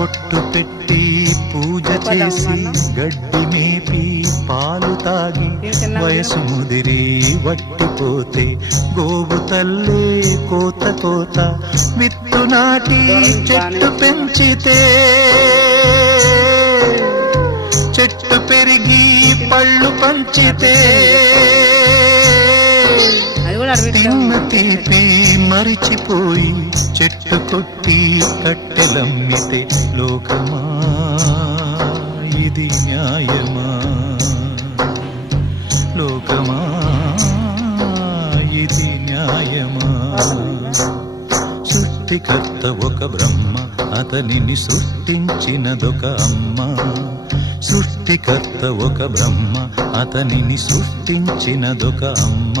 బొట్టు పెట్టి పూజ చేసి గడ్డి మేపి పాలు తాగి వయసు ముదిరి వట్టిపోతే గోవు తల్లే కోత కోత విత్తు నాటి చెట్టు పెంచితే చెట్టు పెరిగి పళ్ళు పంచితే తిన్న తీపి మరిచిపోయి చెట్టు కొట్టి కట్టెలమ్మితే లోకమా ఇది న్యాయమా లోకమా ఇది న్యాయమా సృష్టికర్త ఒక బ్రహ్మ అతనిని సృష్టించినదొక అమ్మ సృష్టికర్త ఒక బ్రహ్మ అతనిని సృష్టించినదొక అమ్మ